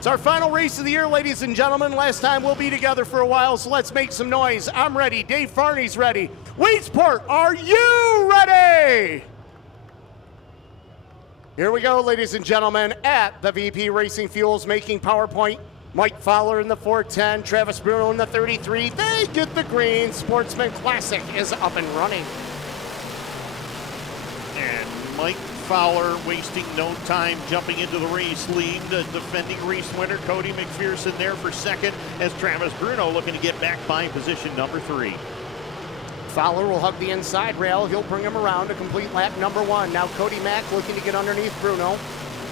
It's our final race of the year, ladies and gentlemen. Last time we'll be together for a while, so let's make some noise. I'm ready. Dave Farney's ready. Weedsport, are you ready? Here we go, ladies and gentlemen, at the VP Racing Fuels making PowerPoint. Mike Fowler in the 410, Travis Bruno in the 33. They get the green. Sportsman Classic is up and running. And Mike Fowler wasting no time jumping into the race lead. The defending race winner, Cody McPherson, there for second, as Travis Bruno looking to get back by position number 3. Fowler will hug the inside rail. He'll bring him around to complete lap number 1. Now Cody Mack looking to get underneath Bruno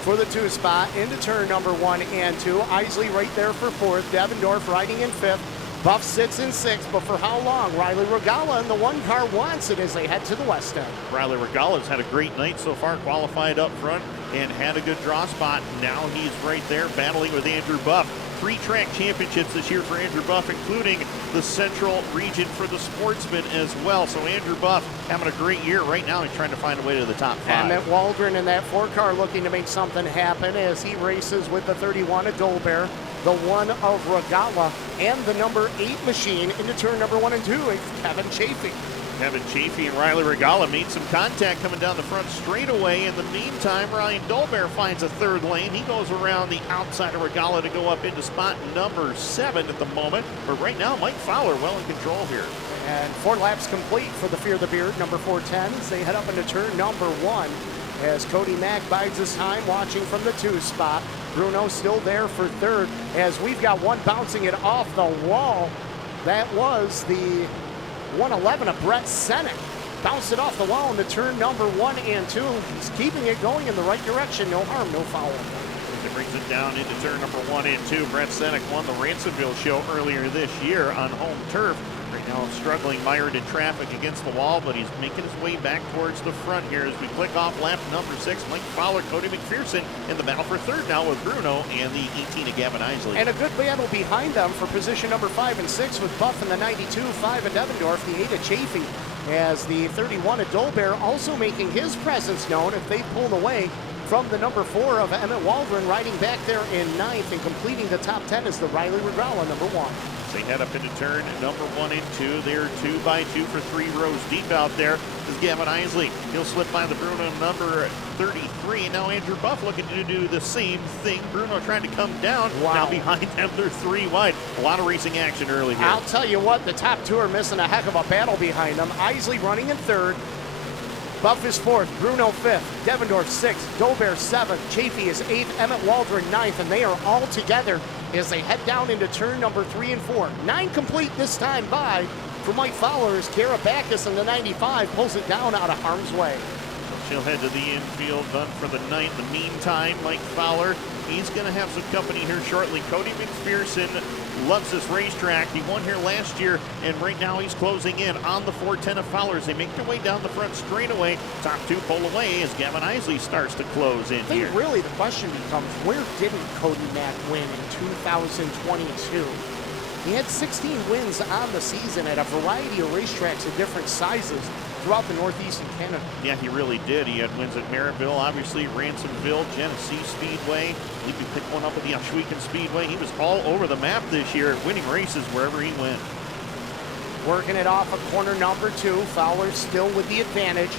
for the 2 spot into turn number 1 and 2. Isley right there for 4th. Devendorf riding in 5th. Buff sits in 6th, but for how long? Riley Regala in the 1 car wants it as they head to the west end. Riley Regala's had a great night so far, qualified up front and had a good draw spot. Now he's right there battling with Andrew Buff. 3 track championships this year for Andrew Buff, including the Central region for the Sportsman as well. So Andrew Buff having a great year. Right now he's trying to find a way to the top 5. Emmett Waldron in that 4 car looking to make something happen as he races with the 31 of Dolbear, the 1 of Regala, and the number 8 machine into turn number 1 and 2. It's Kevin Chafee. Kevin Chafee and Riley Regala made some contact coming down the front straightaway. In the meantime, Ryan Dolbear finds a 3rd lane. He goes around the outside of Regala to go up into spot number 7 at the moment. But right now, Mike Fowler well in control here. And 4 laps complete for the Fear the Beard, number 410. As they head up into turn number 1 as Cody Mack bides his time watching from the 2 spot. Bruno still there for 3rd as we've got one bouncing it off the wall. That was the 111 of Brett Senek. Bounced it off the wall into turn number 1 and 2. He's keeping it going in the right direction. No harm, no foul. It brings it down into turn number 1 and 2. Brett Senek won the Ransomville show earlier this year on home turf. Right now struggling, mired in traffic against the wall, but he's making his way back towards the front here as we click off lap number 6. Mike Fowler, Cody McPherson in the battle for 3rd now with Bruno and the 18 of Gavin Isley. And a good battle behind them for position number 5 and 6 with Buff in the 92, 5 of Devendorf, the 8 of Chafee, as the 31 of Dolbear also making his presence known if they pull away from the number 4 of Emmett Waldron, riding back there in 9th and completing the top 10 is the Riley Regala, number 1. They head up into turn number 1 and 2. They're 2 by 2 for 3 rows deep out there. Is Gavin Isley. He'll slip by the Bruno number 33. And now Andrew Buff looking to do the same thing. Bruno trying to come down. Wow. Now behind them, they're 3 wide. A lot of racing action early here. I'll tell you what, the top 2 are missing a heck of a battle behind them. Isley running in 3rd. Buff is 4th, Bruno 5th, Devendorf 6th, Dolbear 7th, Chafee is 8th, Emmett Waldron 9th, and they are all together as they head down into turn number 3 and 4. 9 complete this time by for Mike Fowler as Kara Backus in the 95 pulls it down out of harm's way. She'll head to the infield, done for the night. In the meantime, Mike Fowler, he's going to have some company here shortly. Cody McPherson loves this racetrack. He won here last year, and right now he's closing in on the 410 of Fowler's. They make their way down the front straightaway. Top 2 pull away as Gavin Isley starts to close in here. Really, the question becomes, where didn't Cody Mack win in 2022? He had 16 wins on the season at a variety of racetracks of different sizes throughout the Northeast and Canada. Yeah, he really did. He had wins at Merrittville, obviously, Ransomville, Genesee Speedway. He picked one up at the Ohsweken Speedway. He was all over the map this year, winning races wherever he went. Working it off of corner number 2. Fowler still with the advantage.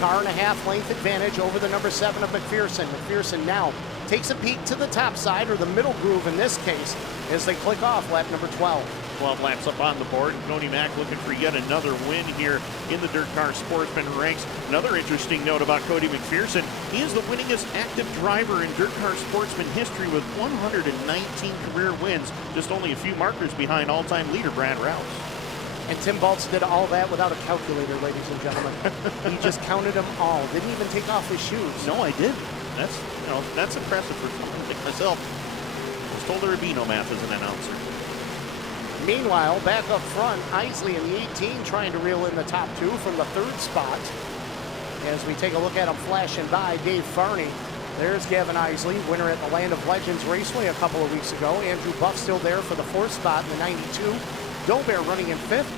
1.5 car length advantage over the number 7 of McPherson. McPherson now takes a peek to the top side, or the middle groove in this case, as they click off lap number 12. 12 laps up on the board. Cody Mack looking for yet another win here in the DIRTcar Sportsman ranks. Another interesting note about Cody McPherson, he is the winningest active driver in DIRTcar Sportsman history with 119 career wins, just only a few markers behind all-time leader Brad Rouse. And Tim Baltz did all that without a calculator, ladies and gentlemen. He just counted them all. Didn't even take off his shoes. No, I didn't. That's impressive for someone like myself. I was told there would be no math as an announcer. Meanwhile, back up front, Isley in the 18 trying to reel in the top 2 from the 3rd spot. As we take a look at him flashing by, Dave Farney. There's Gavin Isley, winner at the Land of Legends Raceway a couple of weeks ago. Andrew Buff still there for the 4th spot in the 92. Dolbear running in 5th.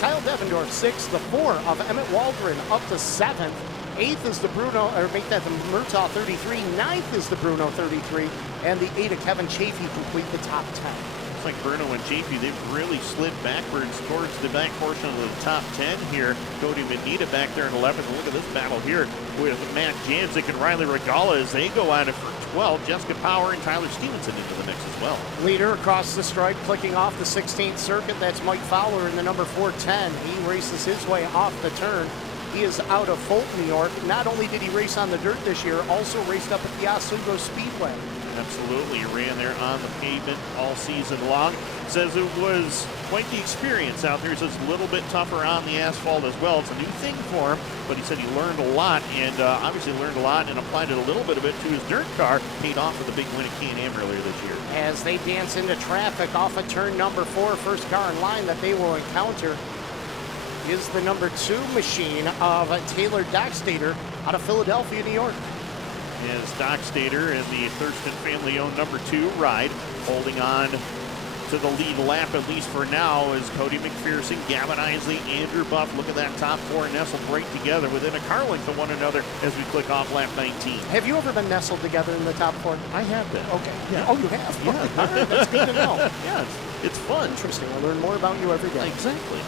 Kyle Devendorf 6th. The 4 of Emmett Waldron up to 7th. 8th is the Bruno, or make that the Murtaugh 33. 9th is the Bruno 33. And the 8 of Kevin Chafee complete the top 10. It's like Bruno and Chafee, they've really slid backwards towards the back portion of the top 10 here. Cody Medina back there in 11th. And look at this battle here with Matt Janzik and Riley Regala as they go at it for 12. Jessica Power and Tyler Stevenson into the mix as well. Leader across the stripe, clicking off the 16th circuit. That's Mike Fowler in the number 410. He races his way off the turn. He is out of Fulton, New York. Not only did he race on the dirt this year, also raced up at the Oswego Speedway. Absolutely, he ran there on the pavement all season long. Says it was quite the experience out there. He says a little bit tougher on the asphalt as well. It's a new thing for him, but he said he learned a lot, and obviously learned a lot and applied it a little bit of it to his dirt car. Paid off with a big win at Can-Am earlier this year. As they dance into traffic off of turn number 4, first car in line that they will encounter is the number 2 machine of Taylor Dockstader out of Philadelphia, New York. As Dockstader and the Thurston family-owned number 2 ride, holding on to the lead lap, at least for now, is Cody McPherson, Gavin Isley, Andrew Buff. Look at that top 4 nestled right together within a car length of one another as we click off lap 19. Have you ever been nestled together in the top 4? I have been. Okay. Yeah. Oh, you have? Yeah. All right, that's good to know. Yeah, it's fun. Interesting. I learn more about you every day. Exactly.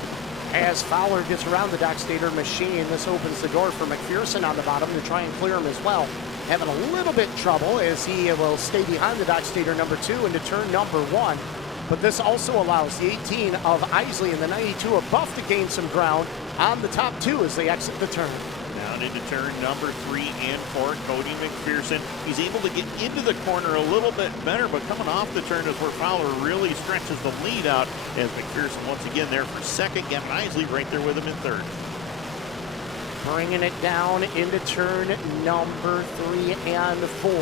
As Fowler gets around the Dockstader machine, this opens the door for McPherson on the bottom to try and clear him as well. Having a little bit trouble as he will stay behind the Dockstader number 2 into turn number 1. But this also allows the 18 of Isley and the 92 of Buff to gain some ground on the top 2 as they exit the turn. Down into turn number 3 and 4, Cody McPherson. He's able to get into the corner a little bit better, but coming off the turn is where Fowler really stretches the lead out as McPherson once again there for second. Gavin Isley right there with him in third. Bringing it down into turn number 3 and 4.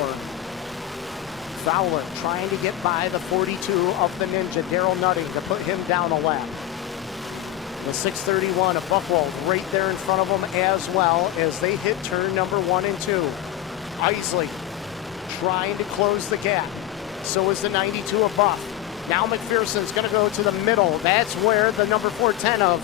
Fowler trying to get by the 42 of the Ninja, Daryl Nutting, to put him down a lap. The 631 of Buchwald right there in front of them as well as they hit turn number 1 and 2. Isley trying to close the gap. So is the 92 of Buff. Now McPherson's going to go to the middle. That's where the number 410 of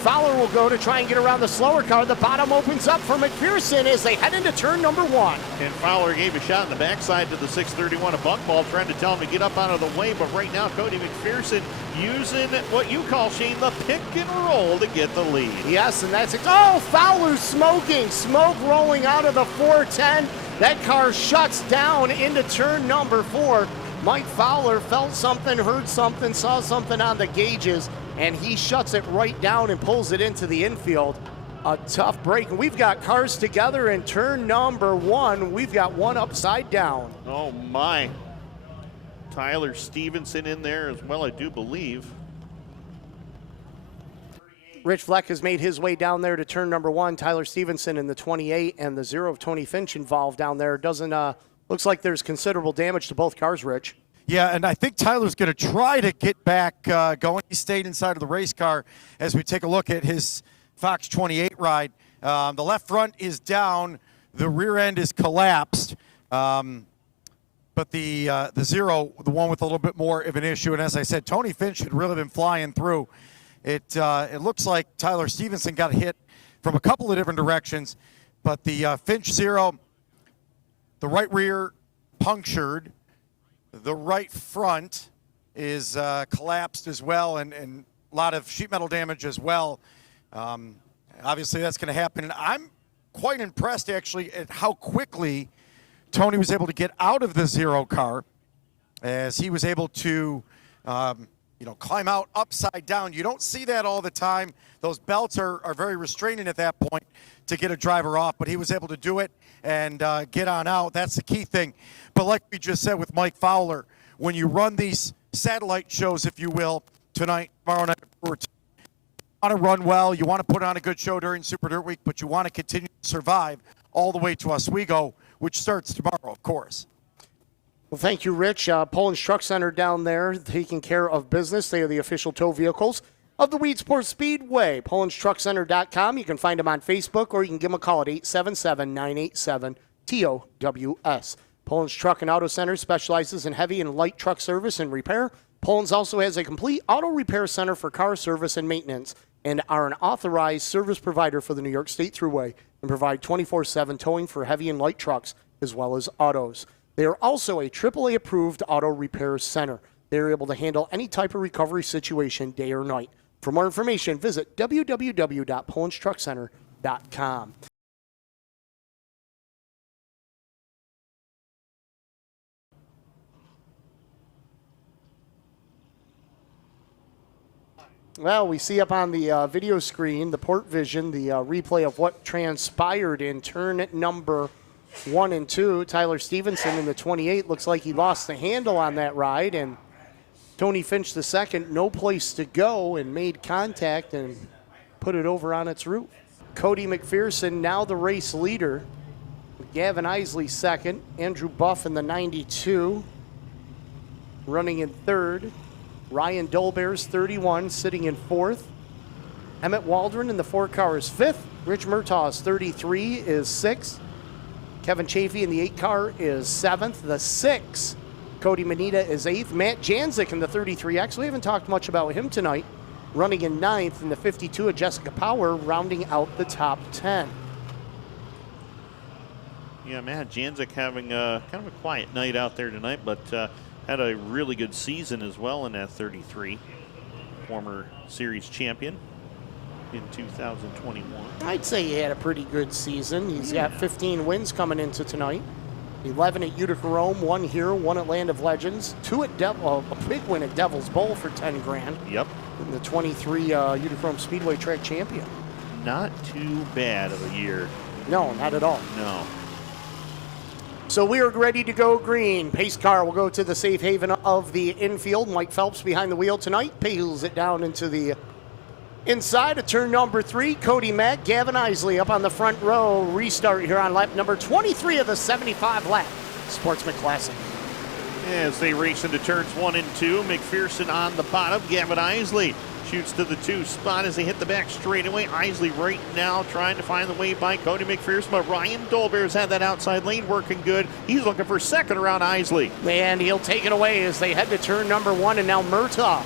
Fowler will go to try and get around the slower car. The bottom opens up for McPherson as they head into turn number 1. And Fowler gave a shot in the backside to the 631 of Buckball, trying to tell him to get up out of the way. But right now, Cody McPherson using what you call, Shane, the pick and roll to get the lead. Yes, and that's it. Oh, Fowler's smoking. Smoke rolling out of the 410. That car shuts down into turn number 4. Mike Fowler felt something, heard something, saw something on the gauges, and he shuts it right down and pulls it into the infield. A tough break. And we've got cars together in turn number 1. We've got one upside down. Oh, my. Tyler Stevenson in there as well, I do believe. Rich Fleck has made his way down there to turn number 1. Tyler Stevenson in the 28 and the 0 of Tony Finch involved down there. Doesn't looks like there's considerable damage to both cars, Rich. Yeah, and I think Tyler's going to try to get back going. He stayed inside of the race car as we take a look at his Fox 28 ride. The left front is down. The rear end is collapsed. But the 0, the one with a little bit more of an issue, and as I said, Tony Finch had really been flying through. It looks like Tyler Stevenson got hit from a couple of different directions, but the Finch 0, the right rear punctured, the right front is collapsed as well, and a lot of sheet metal damage as well. Obviously, that's going to happen, and I'm quite impressed, actually, at how quickly Tony was able to get out of the 0 car, as he was able to, climb out upside down. You don't see that all the time. Those belts are very restraining at that point to get a driver off, but he was able to do it and get on out. That's the key thing. But like we just said with Mike Fowler, when you run these satellite shows, if you will, tonight, tomorrow night, you want to run well, you want to put on a good show during Super Dirt Week, but you want to continue to survive all the way to Oswego, which starts tomorrow, of course. Well, thank you, Rich. Poland's Truck Center down there taking care of business. They are the official tow vehicles of the Weedsport Speedway. Poland'sTruckCenter.com. You can find them on Facebook, or you can give them a call at 877-987-TOWS. Poland's Truck and Auto Center specializes in heavy and light truck service and repair. Poland's also has a complete auto repair center for car service and maintenance and are an authorized service provider for the New York State Thruway. and provide 24/7 towing for heavy and light trucks as well as autos. They are also a AAA approved auto repair center. They are able to handle any type of recovery situation, day or night. For more information, visit www.polandstruckcenter.com. Well, we see up on the video screen, the Port Vision, the replay of what transpired in turn number 1 and 2. Tyler Stevenson in the 28 looks like he lost the handle on that ride, and Tony Finch the second, no place to go, and made contact and put it over on its route. Cody McPherson, now the race leader. Gavin Isley second. Andrew Buff in the 92, running in third. Ryan Dolbear's 31, sitting in fourth. Emmett Waldron in the 4-car is fifth. Rich Murtaugh's 33 is sixth. Kevin Chafee in the 8-car is seventh. The 6, Cody Manita is eighth. Matt Janzik in the 33X. We haven't talked much about him tonight. Running in ninth. In the 52 of Jessica Power, rounding out the top 10. Yeah, Matt Janzik having kind of a quiet night out there tonight, but had a really good season as well in that 33. Former series champion in 2021. I'd say he had a pretty good season. He's got 15 wins coming into tonight. 11 at Utica Rome, 1 here, 1 at Land of Legends, 2 at a big win at Devil's Bowl for 10 grand. Yep. And the 23 Utica Rome Speedway track champion. Not too bad of a year. No, not at all. No. So we are ready to go green. Pace car will go to the safe haven of the infield. Mike Phelps behind the wheel tonight. Peels it down into the inside of turn number 3. Cody Mack, Gavin Isley up on the front row. Restart here on lap number 23 of the 75 lap Sportsman Classic. As they race into turns 1 and 2, McPherson on the bottom. Gavin Isley shoots to the 2 spot as they hit the back straightaway. Isley right now trying to find the way by Cody McPherson, but Ryan Dolbear's had that outside lane working good. He's looking for second around Isley. And he'll take it away as they head to turn number 1, and now Murtaugh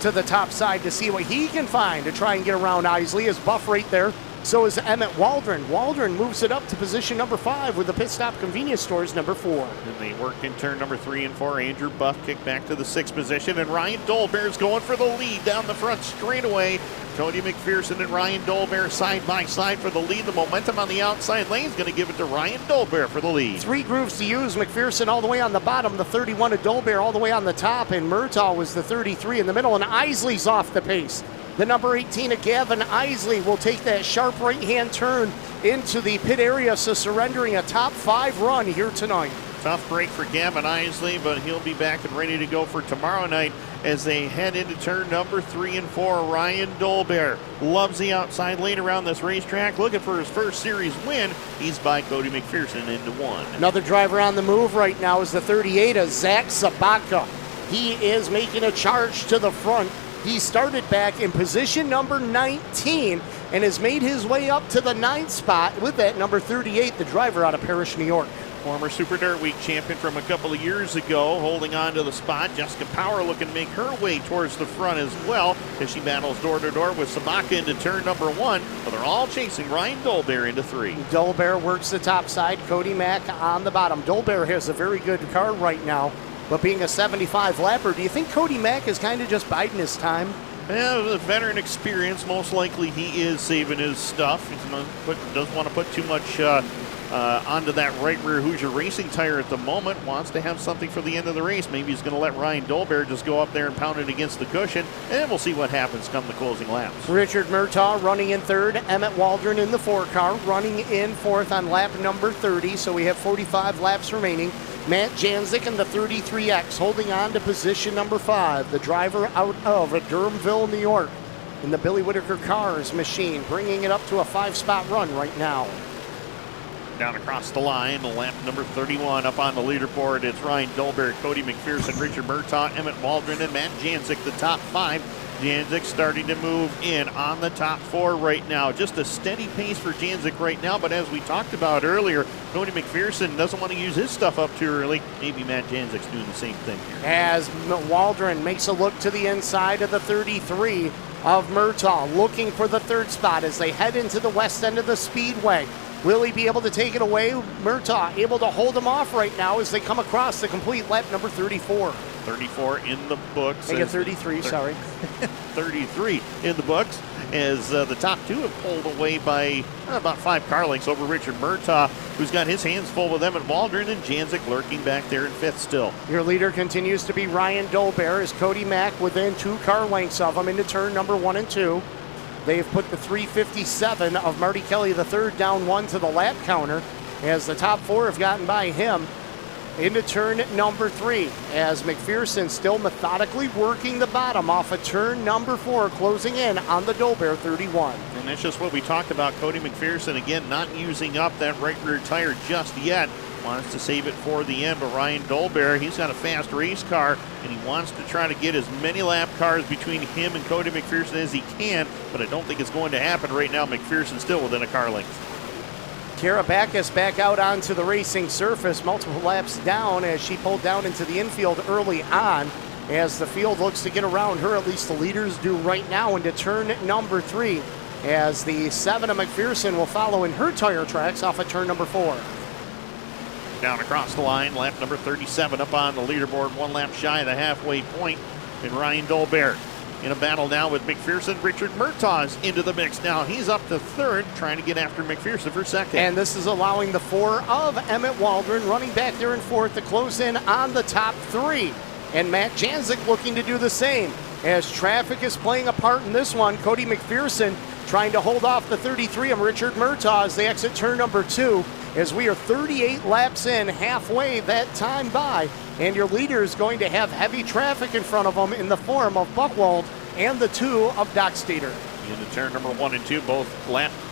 to the top side to see what he can find to try and get around Isley. Is Buff right there. So is Emmett Waldron. Waldron moves it up to position number 5 with the pit stop convenience stores number 4. And they work in turn number 3 and 4. Andrew Buff kicked back to the 6th position, and Ryan Dolbear's going for the lead down the front straightaway. Cody McPherson and Ryan Dolbear side by side for the lead. The momentum on the outside lane is going to give it to Ryan Dolbear for the lead. 3 grooves to use. McPherson all the way on the bottom, the 31 of Dolbear all the way on the top, and Murtaugh was the 33 in the middle, and Isley's off the pace. The number 18 of Gavin Isley will take that sharp right-hand turn into the pit area, so surrendering a top 5 run here tonight. Tough break for Gavin Isley, but he'll be back and ready to go for tomorrow night as they head into turn number 3 and 4. Ryan Dolbear loves the outside lane around this racetrack, looking for his first series win. He's by Cody McPherson into 1. Another driver on the move right now is the 38 of Zach Sabaka. He is making a charge to the front. He started back in position number 19 and has made his way up to the 9th spot with that number 38, the driver out of Parrish, New York. Former Super Dirt Week champion from a couple of years ago, holding on to the spot. Jessica Power looking to make her way towards the front as well as she battles door to door with Sabaka into turn number 1. But they're all chasing Ryan Dolbear into 3. Dolbear works the top side. Cody Mack on the bottom. Dolbear has a very good car right now, but being a 75 lapper, do you think Cody Mack is kind of just biding his time? Yeah, with veteran experience, most likely he is saving his stuff. He doesn't want to put too much onto that right rear Hoosier Racing tire at the moment. Wants to have something for the end of the race. Maybe he's going to let Ryan Dolbear just go up there and pound it against the cushion, and we'll see what happens come the closing laps. Richard Murtaugh running in 3rd. Emmett Waldron in the 4-car, running in 4th on lap number 30. So we have 45 laps remaining. Matt Janzik in the 33X holding on to position number 5. The driver out of Durhamville, New York, in the Billy Whitaker Cars machine, bringing it up to a 5-spot run right now. Down across the line, lap number 31 up on the leaderboard. It's Ryan Dolbear, Cody McPherson, Richard Murtaugh, Emmett Waldron, and Matt Janczyk, the top 5. Janczyk starting to move in on the top 4 right now. Just a steady pace for Janczyk right now, but as we talked about earlier, Cody McPherson doesn't want to use his stuff up too early. Maybe Matt Janczyk's doing the same thing here. As Waldron makes a look to the inside of the 33 of Murtaugh, looking for the 3rd spot as they head into the west end of the Speedway. Will he be able to take it away? Murtaugh able to hold him off right now as they come across the complete lap number 34. 34 in the books. Make it 33, sorry. 33 in the books as the top 2 have pulled away by about 5 car lengths over Richard Murtaugh, who's got his hands full with Emmett Waldron, and Janczyk lurking back there in 5th still. Your leader continues to be Ryan Dolbear as Cody Mack within 2 car lengths of him into turn number 1 and 2. They've put the 357 of Marty Kelly III down 1 to the lap counter as the top 4 have gotten by him into turn number 3 as McPherson still methodically working the bottom off of turn number 4, closing in on the Dolbear 31. And that's just what we talked about. Cody McPherson, again, not using up that right rear tire just yet. Wants to save it for the end, but Ryan Dolbear, he's got a fast race car, and he wants to try to get as many lap cars between him and Cody McPherson as he can, but I don't think it's going to happen right now. McPherson still within a car length. Kara Backus back out onto the racing surface, multiple laps down as she pulled down into the infield early on. As the field looks to get around her, at least the leaders do right now, into turn number 3, as the 7 of McPherson will follow in her tire tracks off of turn number 4. Down across the line, lap number 37 up on the leaderboard, 1 lap shy of the halfway point, and Ryan Dolbear in a battle now with McPherson. Richard Murtaugh is into the mix now. He's up to 3rd, trying to get after McPherson for 2nd. And this is allowing the 4 of Emmett Waldron running back there in 4th to close in on the top 3. And Matt Janczyk looking to do the same. As traffic is playing a part in this one, Cody McPherson trying to hold off the 33 of Richard Murtaugh as they exit turn number 2. As we are 38 laps in, halfway that time by, and your leader is going to have heavy traffic in front of them in the form of Buchwald and the 2 of Doc Stater. Into turn number 1 and 2, both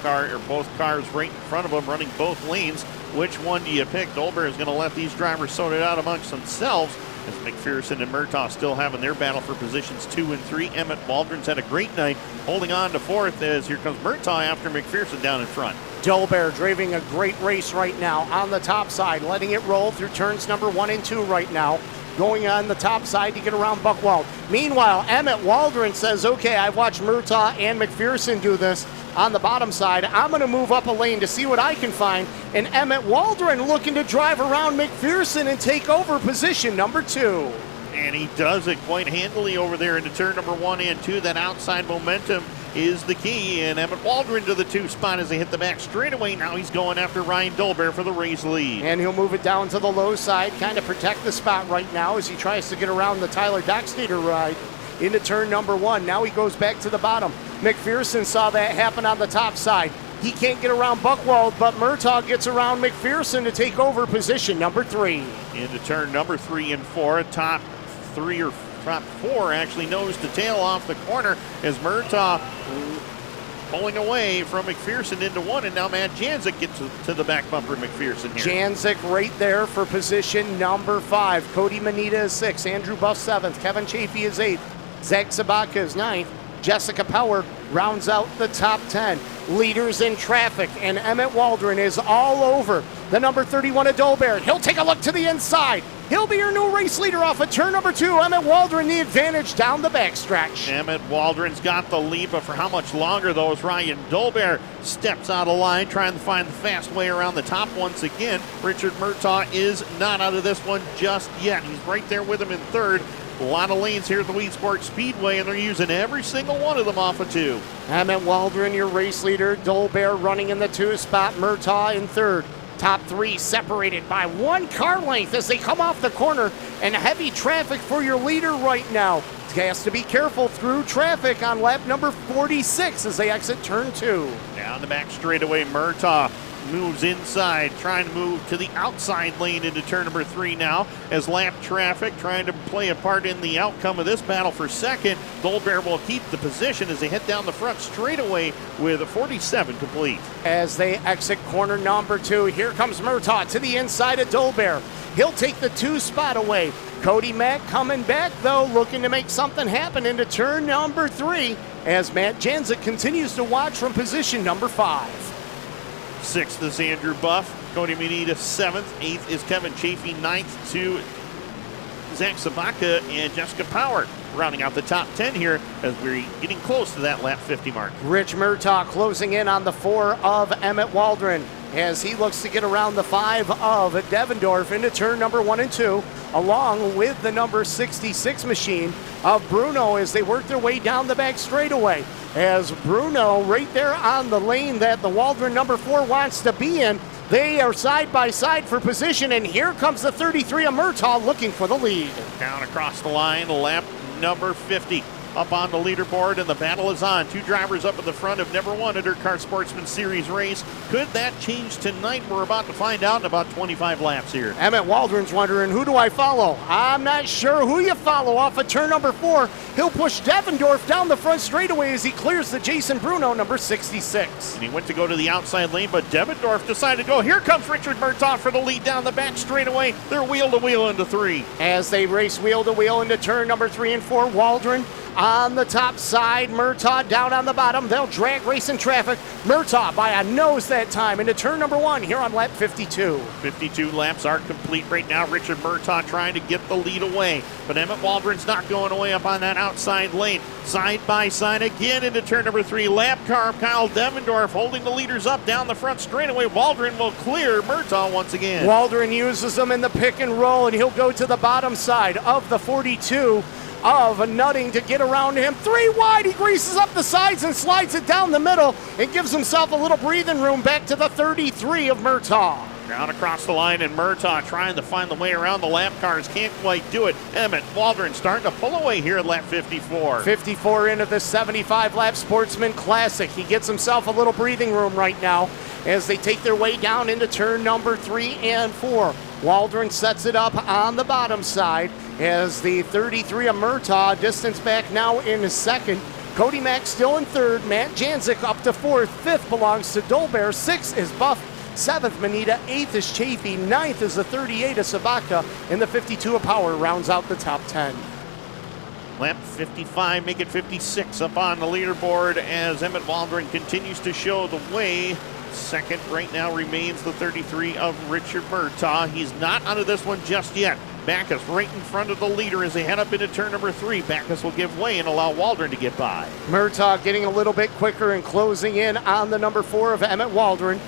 cars right in front of them, running both lanes. Which one do you pick? Dolbear is going to let these drivers sort it out amongst themselves, as McPherson and Murtaugh still having their battle for positions 2 and 3. Emmett Waldron's had a great night, holding on to 4th as here comes Murtaugh after McPherson down in front. Dolbear driving a great race right now on the top side, letting it roll through turns number 1 and 2 right now, going on the top side to get around Buchwald. Meanwhile, Emmett Waldron says, okay, I've watched Murtaugh and McPherson do this on the bottom side. I'm going to move up a lane to see what I can find. And Emmett Waldron looking to drive around McPherson and take over position number 2. And he does it quite handily over there into turn number 1 and 2. That outside momentum is the key, and Emmett Waldron to the 2 spot as they hit the back straightaway. Now he's going after Ryan Dolbear for the race lead. And he'll move it down to the low side, kind of protect the spot right now as he tries to get around the Tyler Dockstader ride into turn number 1. Now he goes back to the bottom. McPherson saw that happen on the top side. He can't get around Buchwald, but Murtaugh gets around McPherson to take over position number 3. Into turn number 3 and 4, top 3 or top 4 actually nose to tail off the corner as Murtaugh pulling away from McPherson into 1, and now Matt Janczyk gets to the back bumper of McPherson here. Janczyk right there for position number 5. Cody Manita is 6th, Andrew Buff 7th, Kevin Chafee is 8th, Zach Zabaka is 9th, Jessica Power rounds out the top 10. Leaders in traffic, and Emmett Waldron is all over the number 31 of Dolbear. He'll take a look to the inside. He'll be your new race leader off of turn number 2. Emmett Waldron the advantage down the backstretch. Emmett Waldron's got the lead, but for how much longer though as Ryan Dolbear steps out of line trying to find the fast way around the top once again. Richard Murtaugh is not out of this one just yet. He's right there with him in 3rd. A lot of lanes here at the Weedsport Speedway, and they're using every single one of them off of 2. Emmett Waldron, your race leader. Dolbear running in the 2 spot. Murtaugh in 3rd. Top 3 separated by 1 car length as they come off the corner, and heavy traffic for your leader right now. He has to be careful through traffic on lap number 46 as they exit turn 2. Down the back straightaway, Murtaugh moves inside, trying to move to the outside lane into turn number 3 now, as lap traffic trying to play a part in the outcome of this battle for second. Dolbear will keep the position as they head down the front straightaway with 47 complete. As they exit corner number 2, here comes Murtaugh to the inside of Dolbear. He'll take the 2 spot away. Cody Mack coming back, though, looking to make something happen into turn number 3 as Matt Janzik continues to watch from position number 5. 6th is Andrew Buff. Cody Manita 7th. 8th is Kevin Chafee. 9th to Zach Sabaka and Jessica Power. Rounding out the top 10 here as we're getting close to that lap 50 mark. Rich Murtaugh closing in on the 4 of Emmett Waldron as he looks to get around the 5 of Devendorf into turn number 1 and 2, along with the number 66 machine of Bruno as they work their way down the back straightaway. As Bruno right there on the lane that the Waldron number 4 wants to be in. They are side by side for position, and here comes the 33 of Murtaugh looking for the lead. Down across the line, lap number 50 up on the leaderboard, and the battle is on. 2 drivers up at the front have never won a DIRTcar Sportsman Series race. Could that change tonight? We're about to find out in about 25 laps here. Emmett Waldron's wondering, who do I follow? I'm not sure who you follow. Off of turn number 4, he'll push Devendorf down the front straightaway as he clears the Jason Bruno number 66. And he went to go to the outside lane, but Devendorf decided to go. Here comes Richard Murtaugh for the lead down the back straightaway. They're wheel to wheel into 3. As they race wheel to wheel into turn number 3 and 4, Waldron on the top side, Murtaugh down on the bottom. They'll drag racing traffic. Murtaugh by a nose that time into turn number 1 here on lap 52. 52 laps are complete right now. Richard Murtaugh trying to get the lead away, but Emmett Waldron's not going away up on that outside lane. Side by side again into turn number 3. Lap car Kyle Devendorf holding the leaders up down the front straightaway. Waldron will clear Murtaugh once again. Waldron uses them in the pick and roll, and he'll go to the bottom side of the 42 of Nutting to get around him. 3 wide, he greases up the sides and slides it down the middle and gives himself a little breathing room back to the 33 of Murtaugh. Down across the line, and Murtaugh trying to find the way around the lap cars. Can't quite do it. Emmett Waldron starting to pull away here at lap 54. 54 into the 75-lap Sportsman Classic. He gets himself a little breathing room right now as they take their way down into turn number 3 and 4. Waldron sets it up on the bottom side as the 33 of Murtaugh distance back now in second. Cody Mack still in third. Matt Janzik up to 4th. 5th belongs to Dolbear. 6th is Buff. 7th, Manita. 8th is Chafee. 9th is the 38 of Sabaka. And the 52 of Power rounds out the top 10. Lap 55, make it 56 up on the leaderboard as Emmett Waldron continues to show the way. Second right now remains the 33 of Richard Murtaugh. He's not onto this one just yet. Backus right in front of the leader as they head up into turn number 3. Backus will give way and allow Waldron to get by. Murtaugh getting a little bit quicker and closing in on the number 4 of Emmett Waldron.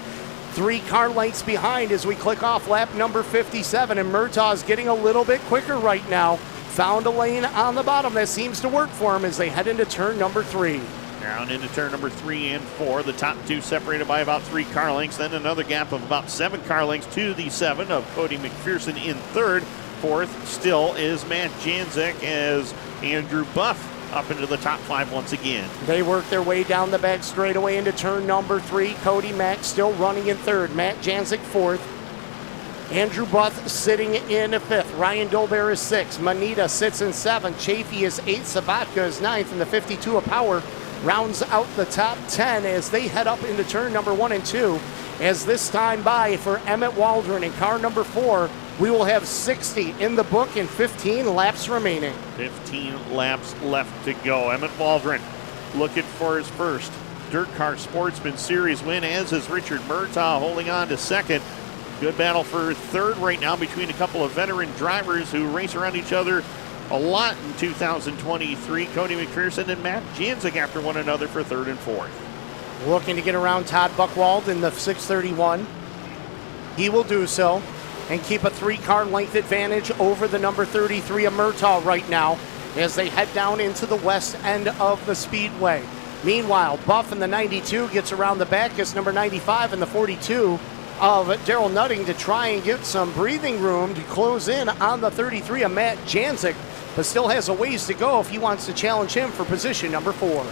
3 car lengths behind as we click off lap number 57, and Murtaugh's getting a little bit quicker right now. Found a lane on the bottom that seems to work for him as they head into turn number 3. Down into turn number 3 and 4. The top 2 separated by about 3 car lengths. Then another gap of about 7 car lengths to the 7 of Cody McPherson in third. 4th still is Matt Janzik as Andrew Buff up into the top 5 once again. They work their way down the back straightaway into turn number 3. Cody Mack still running in third. Matt Janzik 4th. Andrew Buff sitting in 5th. Ryan Dolbear is 6th. Manita sits in 7th. Chafee is 8th. Sabatka is 9th. And the 52 of Power rounds out the top 10 as they head up into turn number 1 and 2. As this time by for Emmett Waldron in car number 4, we will have 60 in the book and 15 laps remaining. 15 laps left to go. Emmett Waldron looking for his first DIRTcar Sportsman Series win, as is Richard Murtaugh holding on to second. Good battle for third right now between a couple of veteran drivers who race around each other a lot in 2023. Cody McPherson and Matt Janzik after one another for third and fourth. Looking to get around Todd Buchwald in the 631. He will do so and keep a 3-car length advantage over the number 33 of Murtaugh right now as they head down into the west end of the Speedway. Meanwhile, Buff in the 92 gets around the back as number 95 in the 42 of Daryl Nutting to try and get some breathing room to close in on the 33 of Matt Janzik, but still has a ways to go if he wants to challenge him for position number 4.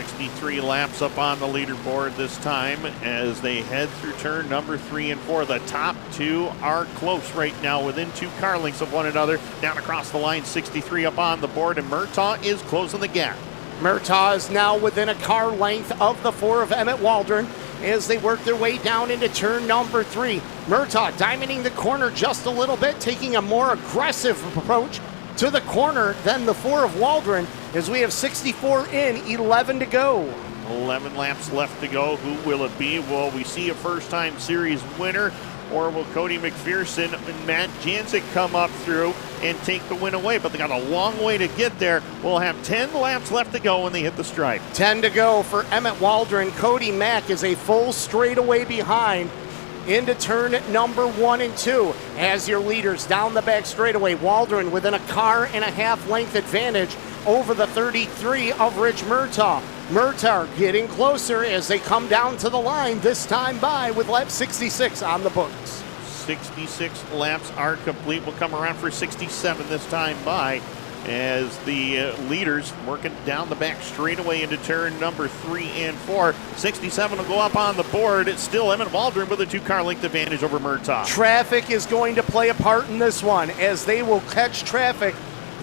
63 laps up on the leaderboard this time as they head through turn number 3 and 4. The top two are close right now, within 2 car lengths of one another. Down across the line, 63 up on the board, and Murtaugh is closing the gap. Murtaugh is now within a car length of the 4 of Emmett Waldron as they work their way down into turn number 3. Murtaugh diamonding the corner just a little bit, taking a more aggressive approach to the corner than the 4 of Waldron as we have 64 in, 11 to go. 11 laps left to go. Who will it be? Will we see a first-time series winner, or will Cody McPherson and Matt Jancic come up through and take the win away? But they got a long way to get there. We'll have 10 laps left to go when they hit the stripe. 10 to go for Emmett Waldron. Cody Mack is a full straightaway behind into turn number 1 and 2 as your leaders down the back straightaway. Waldron within a car and a half length advantage over the 33 of Rich Murtaugh. Murtaugh getting closer as they come down to the line, this time by with lap 66 on the books. 66 laps are complete. We'll come around for 67 this time by as the leaders working down the back straightaway into turn number 3 and 4. 67 will go up on the board. It's still Emmett Waldron with a 2-car length advantage over Murtaugh. Traffic is going to play a part in this one as they will catch traffic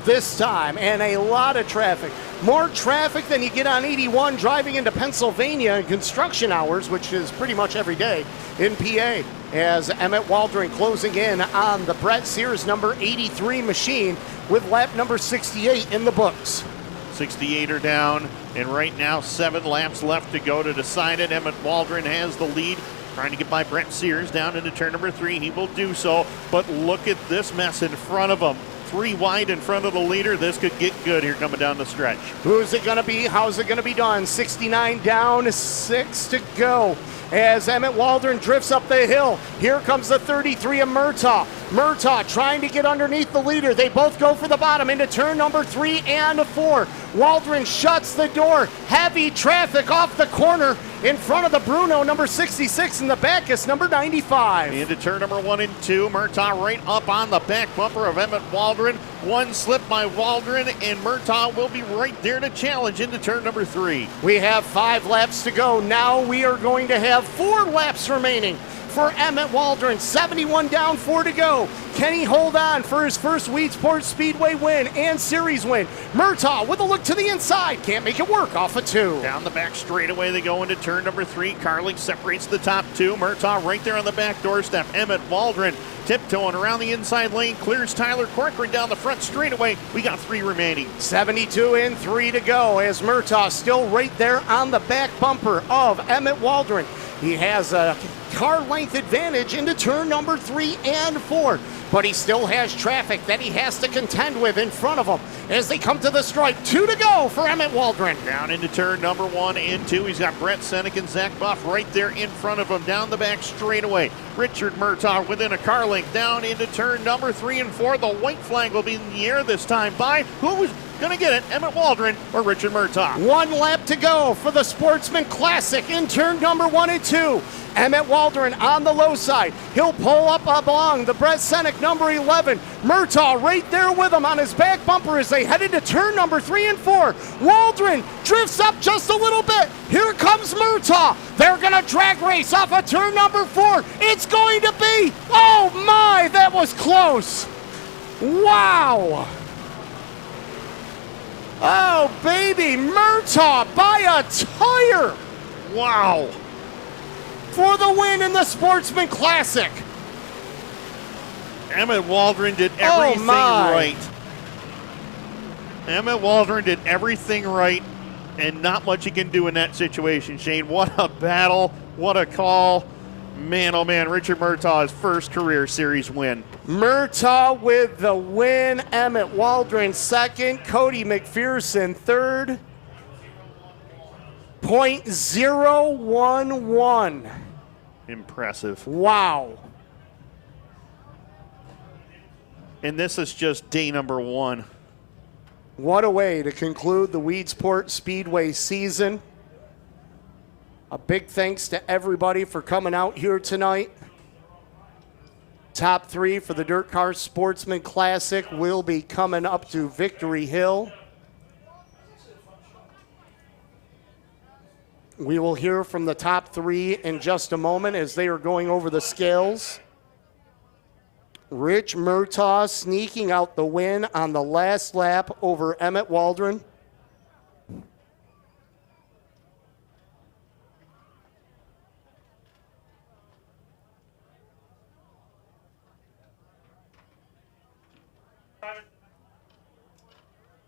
this time, and a lot of traffic. More traffic than you get on 81 driving into Pennsylvania in construction hours, which is pretty much every day in PA, as Emmett Waldron closing in on the Brett Sears number 83 machine with lap number 68 in the books. 68 are down, and right now 7 laps left to go to decide it. Emmett Waldron has the lead, trying to get by Brett Sears down into turn number 3. He will do so, but look at this mess in front of him. 3 wide in front of the leader. This could get good here coming down the stretch. Who's it going to be? How's it going to be done? 69 down, 6 to go as Emmett Waldron drifts up the hill. Here comes the 33 of Murtaugh. Murtaugh trying to get underneath the leader. They both go for the bottom into turn number 3 and 4. Waldron shuts the door. Heavy traffic off the corner in front of the Bruno number 66 and the Bacchus number 95. Into turn number 1 and 2. Murtaugh right up on the back bumper of Emmett Waldron. One slip by Waldron, and Murtaugh will be right there to challenge into turn number 3. We have 5 laps to go. Now we are going to have 4 laps remaining for Emmett Waldron. 71 down, 4 to go. Can he hold on for his first Weedsport Speedway win and series win? Murtaugh with a look to the inside. Can't make it work off of 2. Down the back straightaway they go into turn number 3. Carling separates the top 2. Murtaugh right there on the back doorstep. Emmett Waldron tiptoeing around the inside lane. Clears Tyler Corcoran down the front straightaway. We got 3 remaining. 72 in, 3 to go as Murtaugh still right there on the back bumper of Emmett Waldron. He has a car length advantage into turn number 3 and 4, but he still has traffic that he has to contend with in front of him as they come to the stripe. 2 to go for Emmett Waldron. Down into turn number 1 and 2. He's got Brett Senek and Zach Buff right there in front of him down the back straightaway. Richard Murtaugh within a car length down into turn number 3 and 4. The white flag will be in the air this time by who is going to get it, Emmett Waldron or Richard Murtaugh. 1 lap to go for the Sportsman Classic in turn number 1 and 2. Emmett Waldron on the low side. He'll pull up along the Brett Senek number 11. Murtaugh right there with him on his back bumper as they head into turn number 3 and 4. Waldron drifts up just a little bit. Here comes Murtaugh. They're going to drag race off of turn number 4. It's going to be, oh my, that was close. Wow. Oh, baby, Murtaugh by a tire. Wow. For the win in the Sportsman Classic. Emmett Waldron did everything right. Emmett Waldron did everything right, and not much he can do in that situation, Shane. What a battle. What a call. Man, oh man, Richard Murtaugh's first career series win. Murtaugh with the win. Emmett Waldron second. Cody McPherson third. .011. Impressive. Wow. And this is just day number 1. What a way to conclude the Weedsport Speedway season. A big thanks to everybody for coming out here tonight. Top 3 for the DIRTcar Sportsman Classic will be coming up to Victory Hill. We will hear from the top three in just a moment as they are going over the scales. Rich Murtaugh sneaking out the win on the last lap over Emmett Waldron.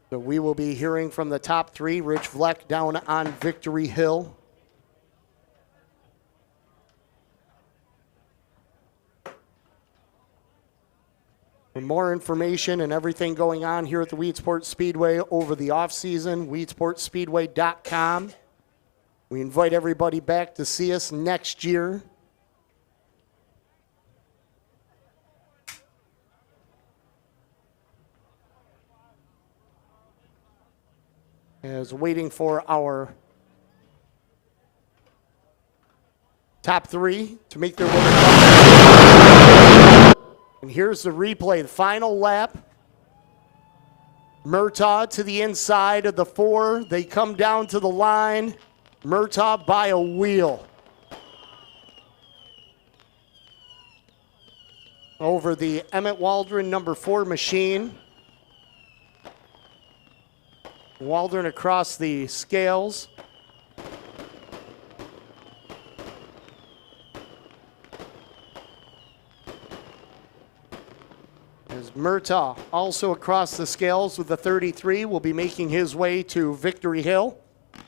So we will be hearing from the top three. Rich Vleck down on Victory Hill. For more information and everything going on here at the Weedsport Speedway over the offseason, weedsportspeedway.com. We invite everybody back to see us next year. As waiting for our top three to make their way. And here's the replay, the final lap. Murtaugh to the inside of the four. They come down to the line. Murtaugh by a wheel. Over the Emmett Waldron number 4 machine. Waldron across the scales. As Murtaugh also across the scales with the 33 will be making his way to Victory Hill.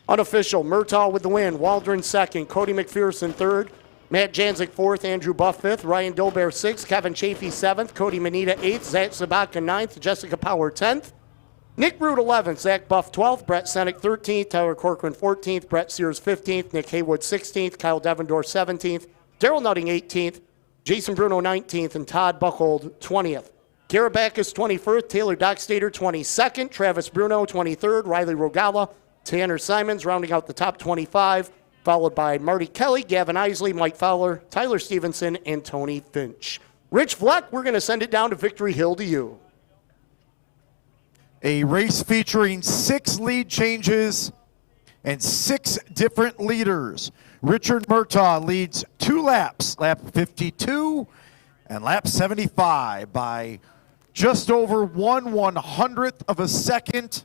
Unofficial, Murtaugh with the win. Waldron second, Cody McPherson third, Matt Janzik fourth, Andrew Buff fifth, Ryan Dolbear sixth, Kevin Chafee seventh, Cody Manita eighth, Zach Sabatka ninth, Jessica Power 10th. Nick Root 11th, Zach Buff 12th, Brett Senek 13th, Tyler Corcoran 14th, Brett Sears 15th, Nick Haywood 16th, Kyle Devendorf 17th, Daryl Nutting 18th, Jason Bruno 19th, and Todd Buchhold 20th. Garrett Backus 21st, Taylor Dockstader 22nd, Travis Bruno 23rd, Riley Rogala, Tanner Simons rounding out the top 25, followed by Marty Kelly, Gavin Isley, Mike Fowler, Tyler Stevenson, and Tony Finch. Rich Vleck, we're going to send it down to Victory Hill to you. A race featuring 6 lead changes and 6 different leaders. Richard Murtaugh leads 2 laps, lap 52 and lap 75 by just over 1/100th of a second.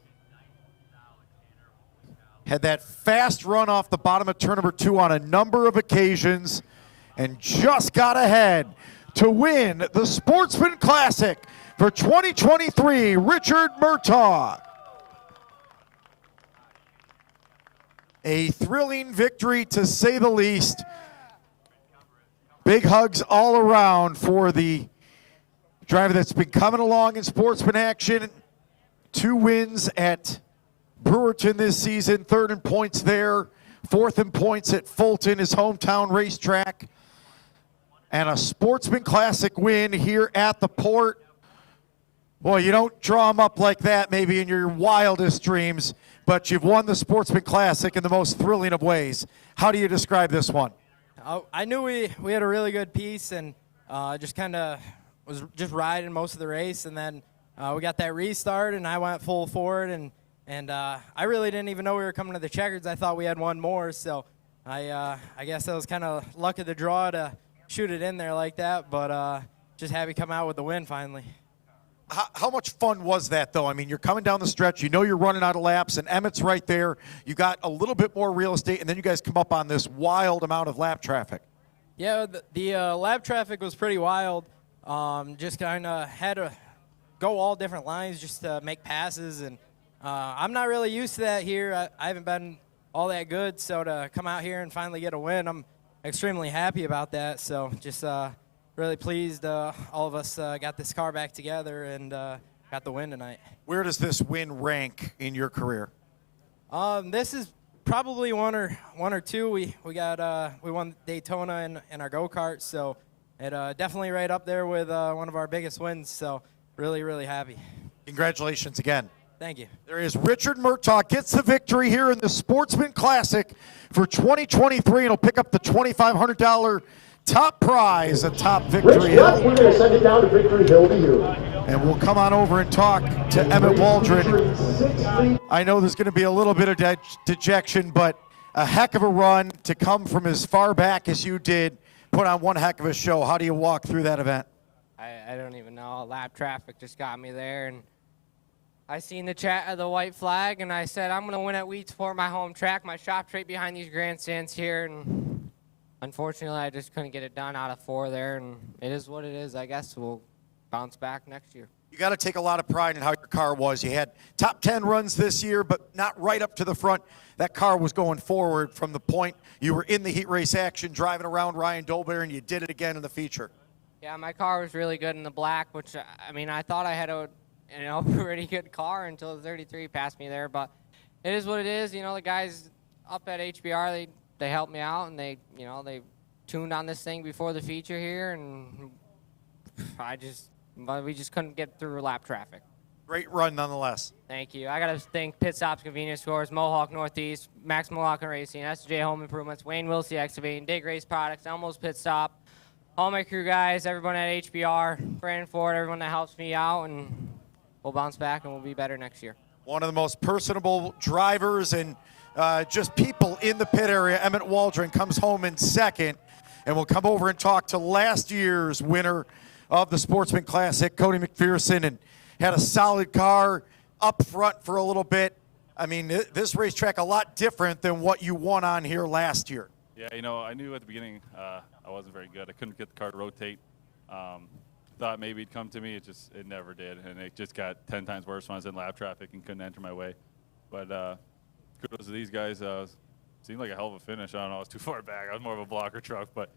Had that fast run off the bottom of turn number 2 on a number of occasions and just got ahead to win the Sportsman Classic for 2023, Richard Murtaugh. A thrilling victory, to say the least. Big hugs all around for the driver that's been coming along in sportsman action. 2 wins at Brewerton this season, 3rd in points there, 4th in points at Fulton, his hometown racetrack. And a Sportsman Classic win here at the Port. Boy, you don't draw them up like that maybe in your wildest dreams, but you've won the Sportsman Classic in the most thrilling of ways. How do you describe this one? I knew we had a really good piece, and just kind of was just riding most of the race, and then we got that restart, and I went full forward, and I really didn't even know we were coming to the checkers. I thought we had one more, so I guess that was kind of luck of the draw to shoot it in there like that, but just happy to come out with the win finally. How much fun was that, though? I mean, you're coming down the stretch. You know you're running out of laps, and Emmett's right there. You got a little bit more real estate, and then you guys come up on this wild amount of lap traffic. Yeah, the lap traffic was pretty wild. Just kind of had to go all different lines just to make passes, and I'm not really used to that here. I haven't been all that good, so to come out here and finally get a win, I'm extremely happy about that. So just really pleased all of us got this car back together and got the win tonight. Where does this win rank in your career? This is probably one or two. We won Daytona in our go-kart, so it definitely right up there with one of our biggest wins. So really happy. Congratulations again. Thank you. There is Richard Murtaugh gets the victory here in the Sportsman Classic for 2023, and he'll pick up the $2,500 top prize atop Victory Hill. We're going to send it down to Victory Hill to you. And we'll come on over and talk to Emmett Waldron. I know there's going to be a little bit of dejection, but a heck of a run to come from as far back as you did, put on one heck of a show. How do you walk through that event? I don't even know. Lap traffic just got me there, and I seen the chat of the white flag, and I said, I'm going to win at Weedsport, my home track. My shop's right behind these grandstands here, and unfortunately, I just couldn't get it done out of 4 there, and it is what it is. I guess we'll bounce back next year. You got to take a lot of pride in how your car was. You had top 10 runs this year, but not right up to the front. That car was going forward from the point you were in the heat race action, driving around Ryan Dolbear, and you did it again in the feature. Yeah, my car was really good in the black, which, I mean, I thought I had a pretty good car until the 33 passed me there, but it is what it is. You know, the guys up at HBR, they helped me out, and they tuned on this thing before the feature here, and we just couldn't get through lap traffic. Great run nonetheless. Thank you. I got to thank Pit Stops Convenience Stores, Mohawk Northeast, Max Malacca Racing, SJ Home Improvements, Wayne Wilsey Excavating, Dig Race Products, Elmo's Pit Stop, all my crew guys, everyone at HBR, Brandon Ford, everyone that helps me out, and we'll bounce back and we'll be better next year. One of the most personable drivers and just people in the pit area, Emmett Waldron, comes home in second, and we'll come over and talk to last year's winner of the Sportsman Classic, Cody McPherson, and had a solid car up front for a little bit. I mean, this racetrack a lot different than what you won on here last year. Yeah, you know, I knew at the beginning I wasn't very good. I couldn't get the car to rotate. Thought maybe it'd come to me. It never did, and it just got 10 times worse when I was in lap traffic and couldn't enter my way. But kudos to these guys. Seemed like a hell of a finish. I don't know, I was too far back. I was more of a blocker truck, but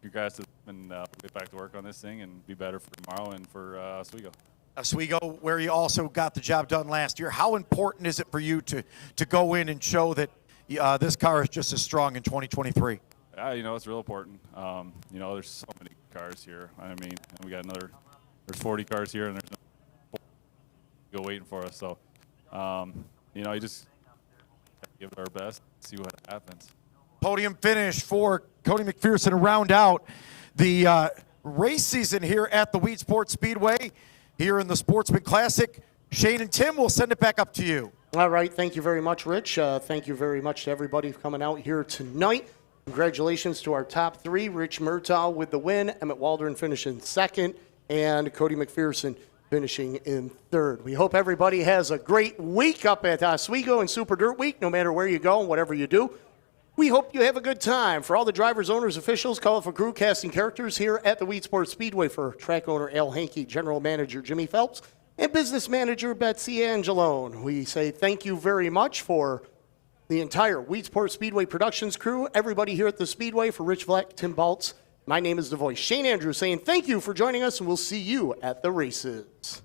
congrats to them, and we'll get back to work on this thing and be better for tomorrow and for Oswego. Oswego, where you also got the job done last year. How important is it for you to go in and show that this car is just as strong in 2023? You know, it's real important. You know, there's so many cars here. I mean, and we got there's 40 cars here, and there's no waiting for us. So, you know, you just give it our best, see what happens. Podium finish for Cody McPherson to round out the race season here at the Weedsport Speedway, here in the Sportsman Classic. Shane and Tim, will send it back up to you. All right, thank you very much, Rich. Thank you very much to everybody for coming out here tonight. Congratulations to our top 3, Rich Murtaugh with the win, Emmett Waldron finishing second, and Cody McPherson finishing in third. We hope everybody has a great week up at Oswego and Super Dirt Week, no matter where you go and whatever you do. We hope you have a good time. For all the drivers, owners, officials, colorful crew, casting characters here at the Weedsport Speedway, for track owner Al Hankey, general manager Jimmy Phelps, and business manager Betsy Angelone, we say thank you very much for the entire Weedsport Speedway Productions crew, everybody here at the Speedway. For Rich Vleck, Tim Baltz, my name is The Voice, Shane Andrews, saying thank you for joining us, and we'll see you at the races.